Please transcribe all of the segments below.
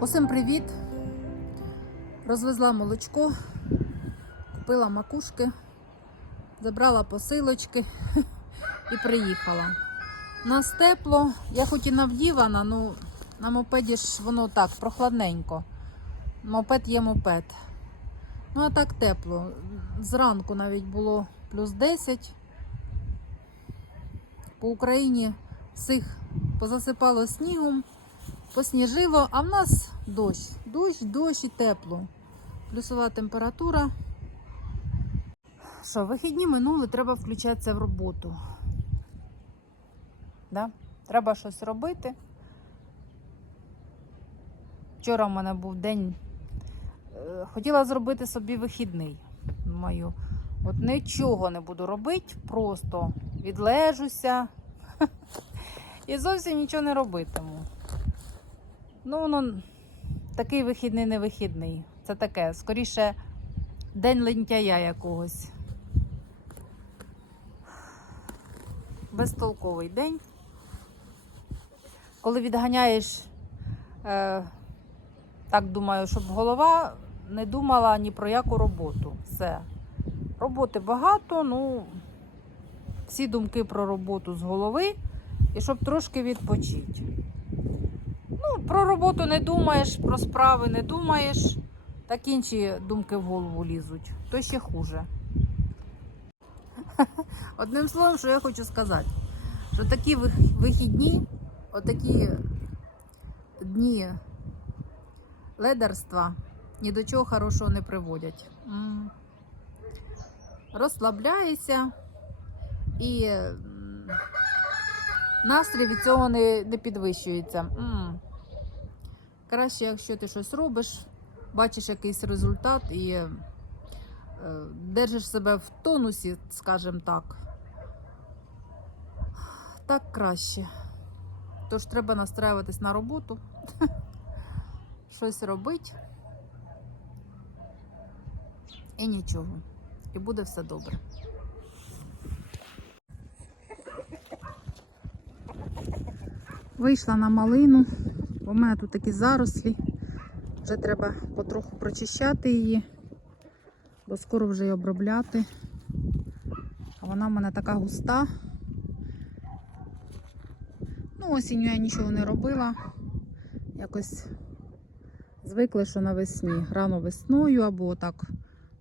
Усім привіт! Розвезла молочко, купила макушки, забрала посилочки і приїхала. У нас тепло, я хоч і навдівана, ну на мопеді ж воно так, прохладненько. Мопед є мопед. Ну, а так тепло. Зранку навіть було плюс 10. По Україні всіх позасипало снігом посніжило, а в нас дощ. Дощ, дощ і тепло. Плюсова температура. Що, вихідні минули, треба включатися в роботу. Да? Треба щось робити. Вчора в мене був день. е, Хотіла зробити собі вихідний. Думаю, от нічого не буду робити, просто відлежуся і зовсім нічого не робитиму. Ну, воно такий вихідний не вихідний. Це таке, скоріше, день лентяя якогось. Безтолковий день. Коли відганяєш, е, так думаю, щоб голова не думала ні про яку роботу. Все. Роботи багато, ну, всі думки про роботу з голови і щоб трошки відпочити. Про роботу не думаєш, про справи не думаєш, так інші думки в голову лізуть. То ще хуже. Одним словом, що я хочу сказати, що такі вихідні, отакі дні ледерства ні до чого хорошого не приводять. М. Розслабляєшся і настрій від цього не, не підвищується. Краще, якщо ти щось робиш, бачиш якийсь результат і е, держиш себе в тонусі, скажімо так. Так краще. Тож треба настраюватись на роботу, щось робити. І нічого. І буде все добре. Вийшла на малину. У мене тут такі зарослі. Вже треба потроху прочищати її, бо скоро вже її обробляти. А вона в мене така густа. Ну, осінню я нічого не робила. Якось звикли, що навесні. Рано весною або так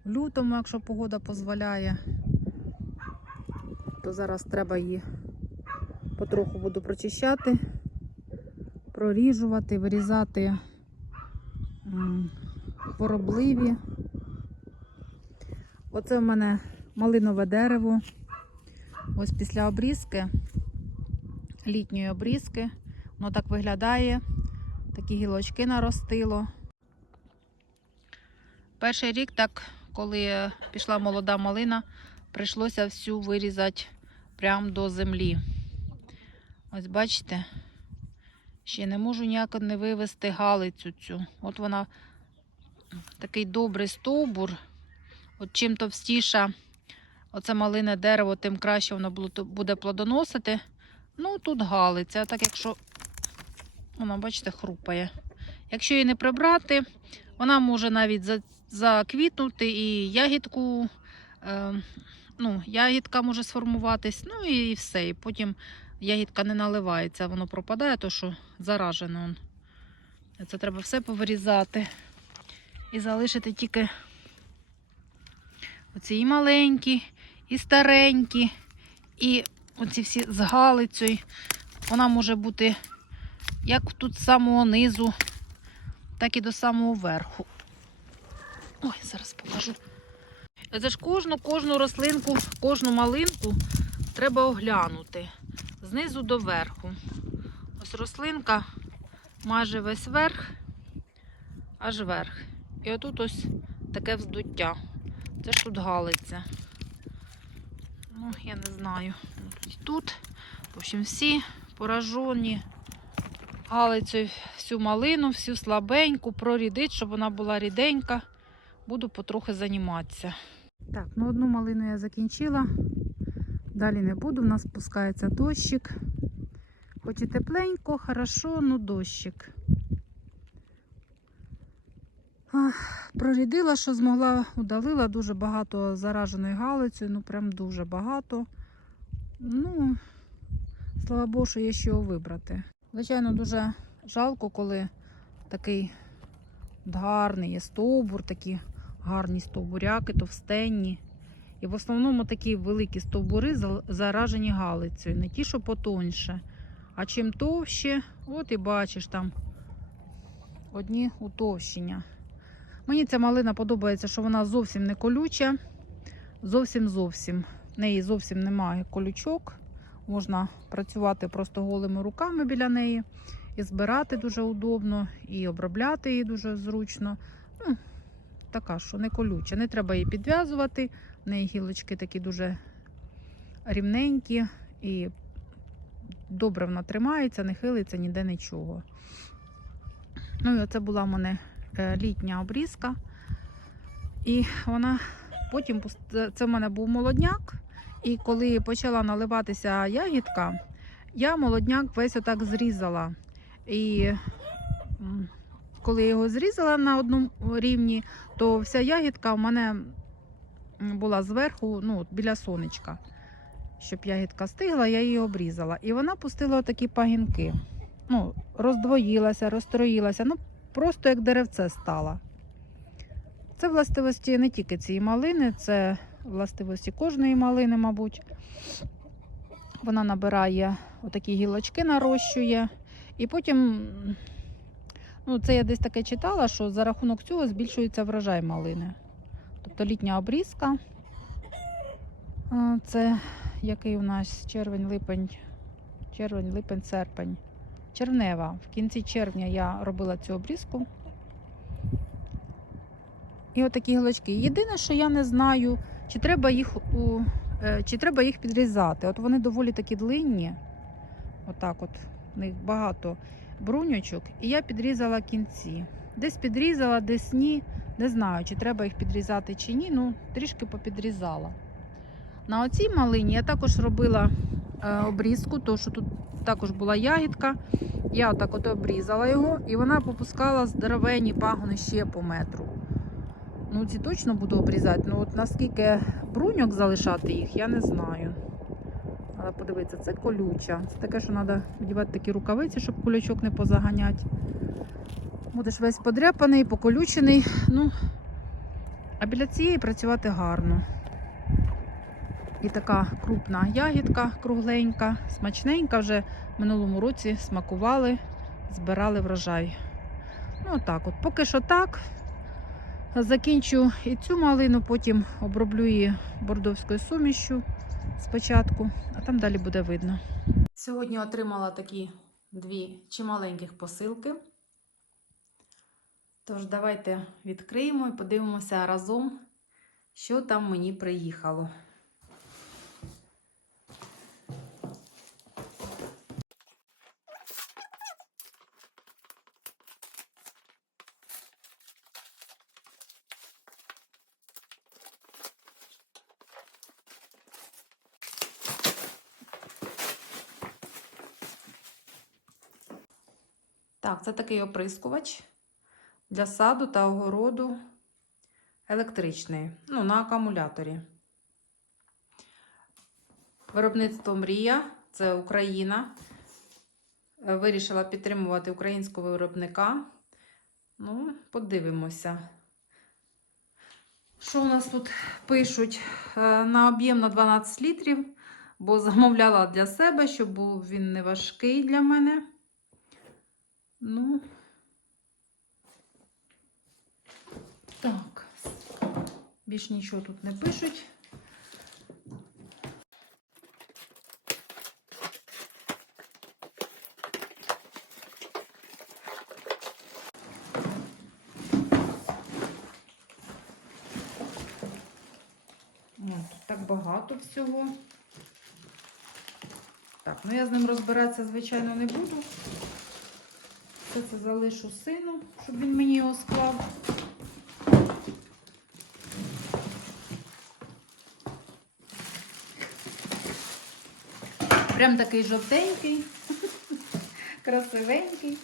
в лютому, якщо погода дозволяє, то зараз треба її потроху буду прочищати проріжувати, вирізати поробливі. Оце в мене малинове дерево. Ось після обрізки, літньої обрізки, воно так виглядає. Такі гілочки наростило. Перший рік, так, коли пішла молода малина, прийшлося всю вирізати прямо до землі. Ось бачите? Ще не можу ніяк не вивести галицю цю. От вона такий добрий стовбур. От чим товстіша оце малине дерево, тим краще воно буде плодоносити. Ну, тут галиця. Так якщо вона, бачите, хрупає. Якщо її не прибрати, вона може навіть за- заквітнути і ягідку, е, ну, ягідка може сформуватись, ну і все. І потім ягідка не наливається, воно пропадає, то що заражено. Це треба все повирізати. І залишити тільки оці і маленькі, і старенькі, і оці всі з галицею. Вона може бути як тут з самого низу, так і до самого верху. Ой, зараз покажу. Це ж кожну, кожну рослинку, кожну малинку треба оглянути знизу до верху. Ось рослинка майже весь верх, аж верх. І отут ось таке вздуття. Це ж тут галиться. Ну, я не знаю. І тут, в общем, всі поражені галицею всю малину, всю слабеньку, прорідить, щоб вона була ріденька. Буду потрохи займатися. Так, ну одну малину я закінчила. Далі не буду, в нас спускається дощик. Хоч і тепленько, хорошо, ну дощик. Ах, Прорідила, що змогла, удалила дуже багато зараженої галицею, ну прям дуже багато. Ну, слава Богу, що є чого вибрати. Звичайно, дуже жалко, коли такий гарний є стовбур, такі гарні стовбуряки, товстенні. І в основному такі великі стовбури заражені галицею, не ті, що потоньше. А чим товще, от і бачиш там одні утовщення. Мені ця малина подобається, що вона зовсім не колюча. Зовсім зовсім. В неї зовсім немає колючок. Можна працювати просто голими руками біля неї. І збирати дуже удобно, і обробляти її дуже зручно. Ну, така, що не колюча. Не треба її підв'язувати. В неї гілочки такі дуже рівненькі і добре вона тримається, не хилиться ніде нічого. Ну і оце була в мене е, літня обрізка. І вона потім це в мене був молодняк. І коли почала наливатися ягідка, я молодняк весь отак зрізала. І коли я його зрізала на одному рівні, то вся ягідка в мене була зверху, ну, біля сонечка. Щоб ягідка стигла, я її обрізала. І вона пустила такі пагінки. Ну, роздвоїлася, розстроїлася. Ну, просто як деревце стала. Це властивості не тільки цієї малини, це властивості кожної малини, мабуть. Вона набирає отакі гілочки, нарощує. І потім, ну, це я десь таке читала, що за рахунок цього збільшується врожай малини. Тобто літня обрізка. Це який у нас червень, липень, червень, липень, серпень. Червнева. В кінці червня я робила цю обрізку. І отакі гілочки. Єдине, що я не знаю, чи треба їх у, е, чи треба їх підрізати. От вони доволі такі длинні. Отак от. В них багато бруньочок. І я підрізала кінці. Десь підрізала, десь ні. Не знаю, чи треба їх підрізати чи ні. Ну, трішки попідрізала. На оцій малині я також робила е, обрізку, тому що тут також була ягідка. Я отак от обрізала його, і вона попускала здоровенні пагони ще по метру. Ну, ці точно буду обрізати. Ну, от наскільки бруньок залишати їх, я не знаю. Треба подивитися, це колюча. Це таке, що треба вдівати такі рукавиці, щоб кулячок не позаганяти. Будеш весь подряпаний, поколючений. Ну, а біля цієї працювати гарно. І така крупна ягідка кругленька, смачненька. Вже в минулому році смакували, збирали врожай. Ну, отак от. Поки що так. Закінчу і цю малину, потім оброблю її бордовською сумішю спочатку, а там далі буде видно. Сьогодні отримала такі дві чималеньких посилки. Тож, давайте відкриємо і подивимося разом, що там мені приїхало. Так, це такий оприскувач для саду та огороду електричний, ну, на акумуляторі. Виробництво Мрія, це Україна. Е, Вирішила підтримувати українського виробника. Ну, подивимося. Що у нас тут пишуть? Е, На об'єм на 12 літрів, бо замовляла для себе, щоб був він не важкий для мене. Ну, так, більш нічого тут не пишуть. Так багато всього. Так, ну я з ним розбиратися, звичайно, не буду. Все це залишу сину, щоб він мені його склав. Прям такий жовтенький, красивенький.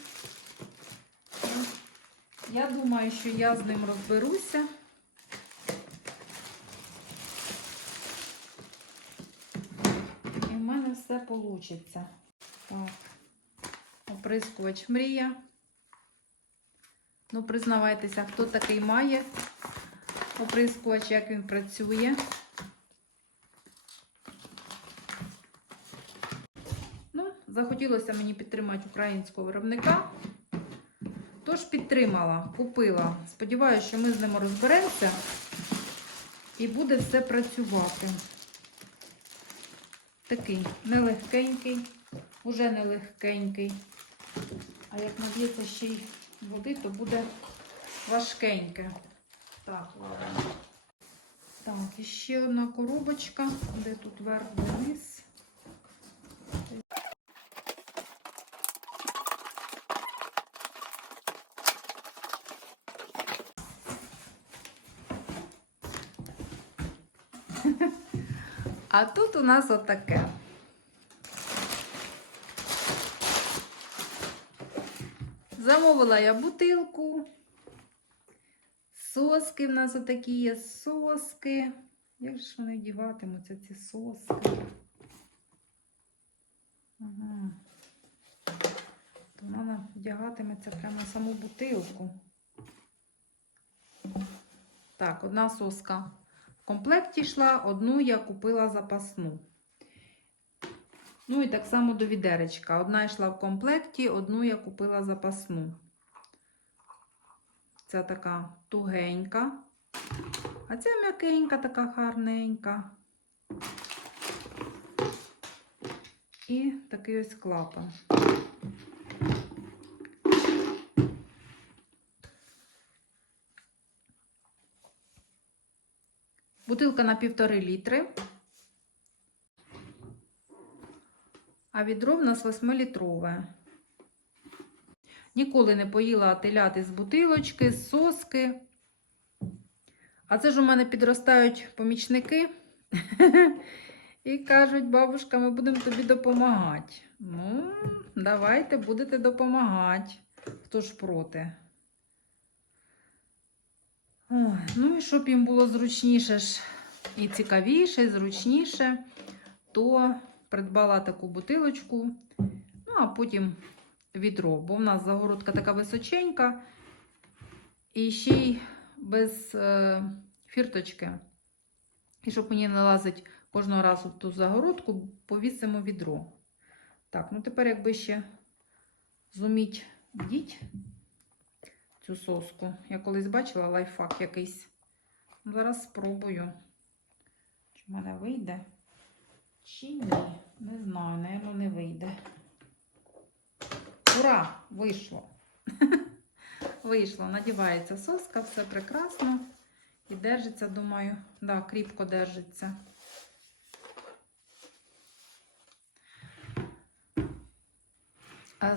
Я думаю, що я з ним розберуся. І в мене все вийде. Так. Оприскувач мрія. Ну, признавайтеся, хто такий має оприскувач, як він працює. Ну, захотілося мені підтримати українського виробника. Тож підтримала, купила. Сподіваюся, що ми з ним розберемося і буде все працювати. Такий нелегкенький, уже нелегкенький. А як наб'ється ще й води, то буде важкеньке. Так, ладно. Так, і ще одна коробочка, де тут верх вниз. А тут у нас отаке. Замовила я бутилку. Соски в нас отакі є соски. Як ж вони вдіватимуться, ці соски? Ага. То вона вдягатиметься прямо на саму бутилку. Так, одна соска в комплекті йшла, одну я купила запасну. Ну і так само до відеречка. Одна йшла в комплекті, одну я купила запасну. Ця така тугенька, а ця м'якенька, така гарненька. І такий ось клапан. Бутилка на півтори літри. А відро в нас 8-літрове. Ніколи не поїла теляти з бутилочки, з соски. А це ж у мене підростають помічники. І кажуть, бабушка, ми будемо тобі допомагати. Ну, давайте будете допомагати. Хто ж проти? Ой, ну і щоб їм було зручніше ж і цікавіше, і зручніше, то придбала таку бутилочку, ну а потім відро, бо в нас загородка така височенька, і ще й без е, фірточки. І щоб мені не лазить кожного разу в ту загородку, повісимо відро. Так, ну тепер, якби ще зуміть вдіть цю соску. Я колись бачила лайфхак якийсь. Ну, Зараз спробую. Чи в мене вийде? Чи ні? Не знаю, напевно, не вийде. Ура! Вийшло. Вийшло, надівається соска, все прекрасно. І держиться, думаю, да, кріпко держиться.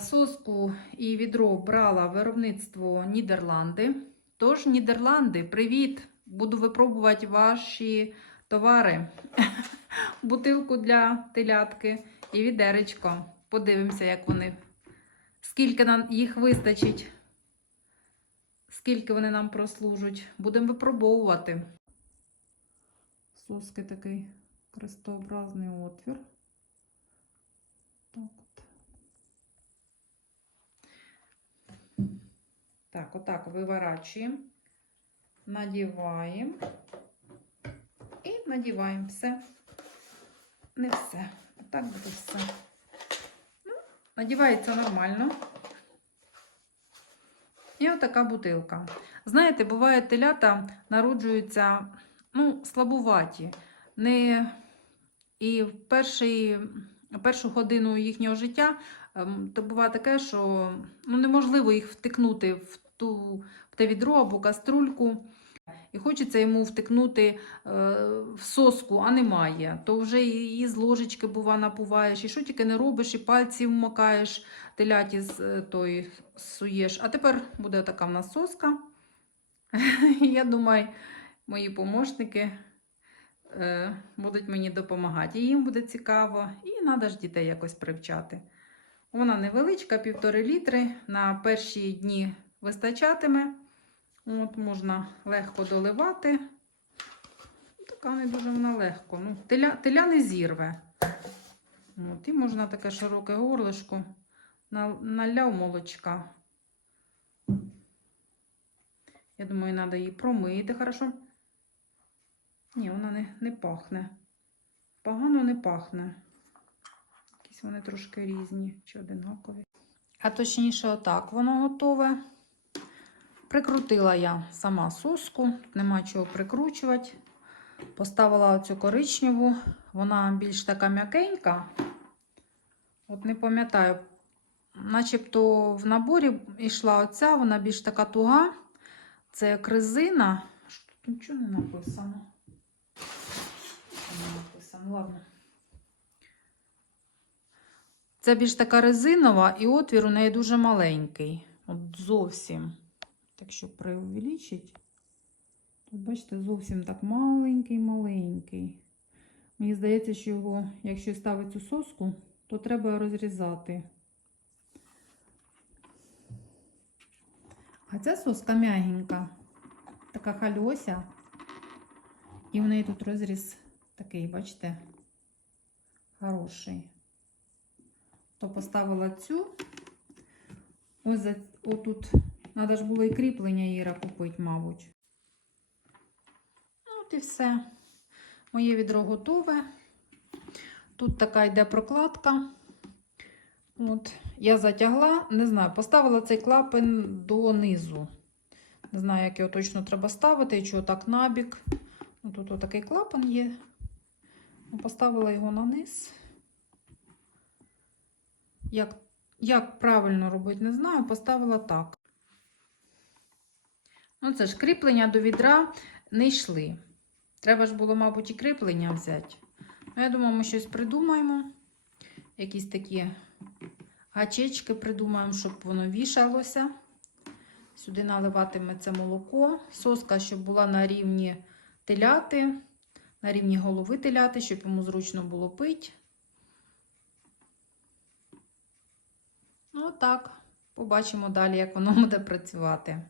Соску і відро брала виробництво Нідерланди. Тож, Нідерланди, привіт! Буду випробувати ваші товари. Бутилку для телятки і відеречко. Подивимося, як вони. Скільки нам їх вистачить, скільки вони нам прослужать. Будемо випробовувати. Соски такий крестообразний отвір. Так от. Так, отак виворачуємо, надіваємо і надіваємо все. Не все. Отак буде все. Ну, надівається нормально. І отака бутилка. Знаєте, буває, телята народжуються ну, слабуваті. Не... І в перший, першу годину їхнього життя ем, то буває таке, що ну, неможливо їх втикнути в, ту, те відро або каструльку. І хочеться йому втикнути е, в соску, а немає. То вже і з ложечки, бува, напуваєш, і що тільки не робиш, і пальці вмокаєш, теляті з е, той суєш. А тепер буде така в нас соска. Я думаю, мої помощники е, будуть мені допомагати. І їм буде цікаво, і треба ж дітей якось привчати. Вона невеличка, півтори літри. На перші дні вистачатиме. От можна легко доливати. Така не дуже вона легко. Ну, теля, теля не зірве. От, і можна таке широке горлишко на- наляв молочка. Я думаю, треба її промити хорошо. Ні, вона не, не пахне. Погано не пахне. Якісь вони трошки різні чи одинакові. А точніше, отак воно готове. Прикрутила я сама соску, нема чого прикручувати. Поставила оцю коричневу, вона більш така м'якенька. От не пам'ятаю, начебто в наборі йшла оця, вона більш така туга. Це як резина. Тут нічого не написано. Не написано, ладно. Це більш така резинова, і отвір у неї дуже маленький. От зовсім. Так що преувеличить. Тут, бачите, зовсім так маленький-маленький. Мені здається, що його, якщо ставити цю соску, то треба розрізати. А ця соска м'ягенька, така хальося. І в неї тут розріз такий, бачите, хороший. То поставила цю. Ось отут. Треба ж було і кріплення Іра купити, мабуть. Ну, от і все. Моє відро готове. Тут така йде прокладка. От, я затягла, не знаю, поставила цей клапан донизу. Не знаю, як його точно треба ставити, і чого так набік. Ну, Тут отакий клапан є. Ну, Поставила його на низ. Як, як правильно робити, не знаю, поставила так. Ну, це ж кріплення до відра не йшли. Треба ж було, мабуть, і кріплення взяти. Ну, я думаю, ми щось придумаємо. Якісь такі гачечки придумаємо, щоб воно вішалося. Сюди наливатиметься молоко. Соска, щоб була на рівні теляти, на рівні голови теляти, щоб йому зручно було пити. Ну, так. Побачимо далі, як воно буде працювати.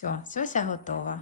Все, сьося готова.